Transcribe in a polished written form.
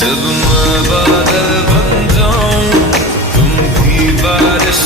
जब मैं बादल बन जाऊं तुम भी बारिश